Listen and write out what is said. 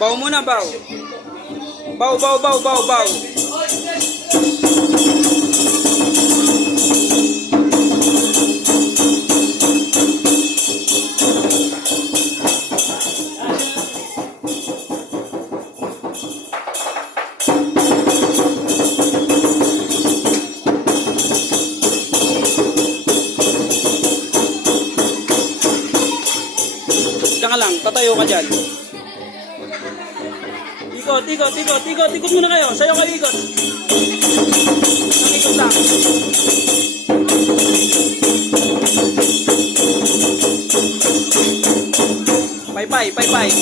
Baw muna, baw. Baw, baw, baw, baw, baw. Diyan ka lang, tatayo ka dyan. Ikot, ikot, ikot, ikot, ikot muna kayo. Sayo kayo ikot. Ikot lang. Pay-pay, pay-pay.